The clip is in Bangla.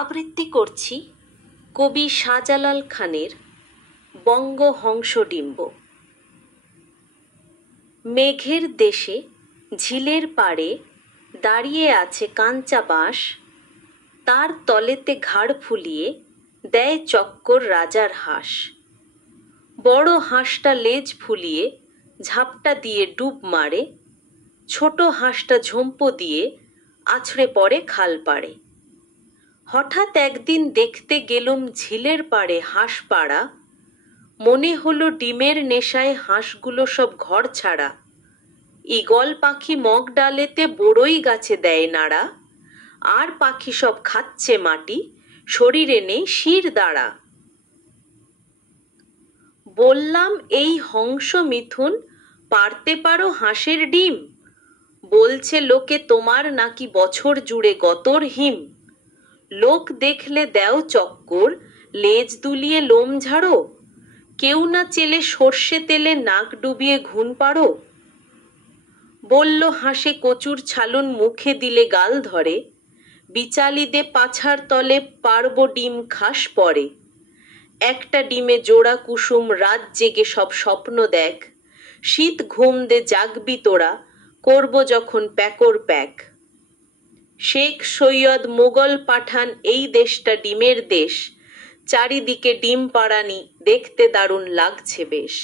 আবৃত্তি করছি কবি শাহজালাল খানের বঙ্গহংসডিম্ব। মেঘের দেশে ঝিলের পাড়ে দাঁড়িয়ে আছে কাঞ্চা বাঁশ, তার তলেতে ঘাড় ফুলিয়ে দেয় চক্কর রাজার হাঁস। বড় হাঁসটা লেজ ফুলিয়ে ঝাপটা দিয়ে ডুব মারে, ছোট হাঁসটা ঝম্প দিয়ে আছড়ে পড়ে খাল পাড়ে। হঠাৎ একদিন দেখতে গেলুম ঝিলের পাড়ে হাঁস পাড়া, মনে হলো ডিমের নেশায় হাঁসগুলো সব ঘর ছাড়া। ঈগল পাখি মগ ডালেতে বড়ই গাছে দেয় নাড়া, আর পাখি সব খাচ্ছে মাটি, শরীরে নেই শির দাঁড়া। বললাম, এই হংস মিথুন পারতে পারো হাঁসের ডিম? বলছে লোকে তোমার নাকি বছর জুড়ে গতর হিম। লোক দেখলে দেও চক্কর, লেজ দুলিয়ে লোম ঝাড়ো, কেউ না চেলে সর্ষে তেলে নাক ডুবিয়ে ঘুন পাড়ো। বলল হাঁসে কচুর ছালন মুখে দিলে গাল ধরে, বিচালি দে পাছার তলে পারবো ডিম খাস পরে। একটা ডিমে জোড়া কুসুম রাত জেগে সব স্বপ্ন দেখ, শীত ঘুম দে জাগবি তোরা, করব যখন প্যাকর প্যাক। শেখ সৈয়দ মোগল পাঠান এই দেশটা ডিমের দেশ, চারিদিকে ডিম পাড়ানি দেখতে দারুণ লাগছে বেশ।